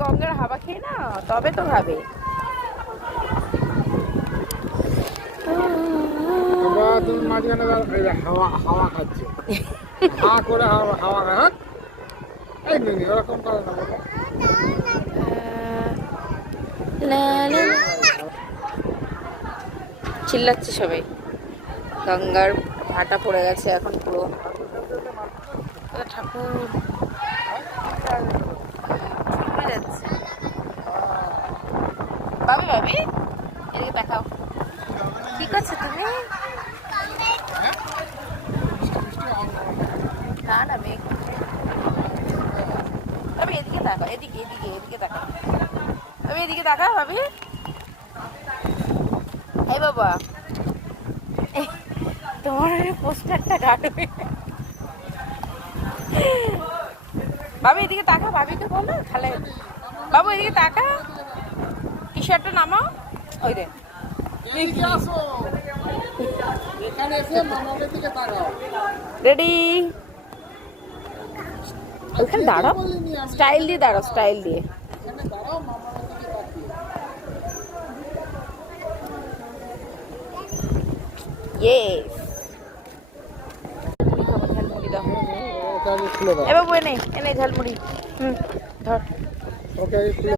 গঙ্গার হাওয়া খেয়ে না তবে তো খাবে। তুমি মাঝখানে হাওয়া হাওয়া খাচ্ছে, হা করে হাওয়া হাওয়া খায়। এই নি ওরকম করে না বলো। চিল্লাচ্ছে সবাই। গঙ্গার ভাটা পড়ে গেছে এখন পুরো। ঠাকুর যাচ্ছে। বাবি বাবি এদিকে দেখাও, কি করছো তুমি? না না মেঘ। ভাবি এদিকে তাকাও, এদিকে এদিকে এদিকে তাকাও, ভাবি এদিকে তাকাও ভাবি। এই বাবা তোমার পোস্টারটা কাটবে। বাবু এদিকে তাকা, ভাবিকে বলো খালে। বাবু এদিকে তাকা, টি শার্টটা নামাও। ওই রে রেডি। ওইখানে দাঁড়াও, স্টাইল দিয়ে দাঁড়াও, স্টাইল দিয়ে। ইয়েস। ঝালমুড়ি দাও এবার, এনে এনে ঝালমুড়ি। ধর।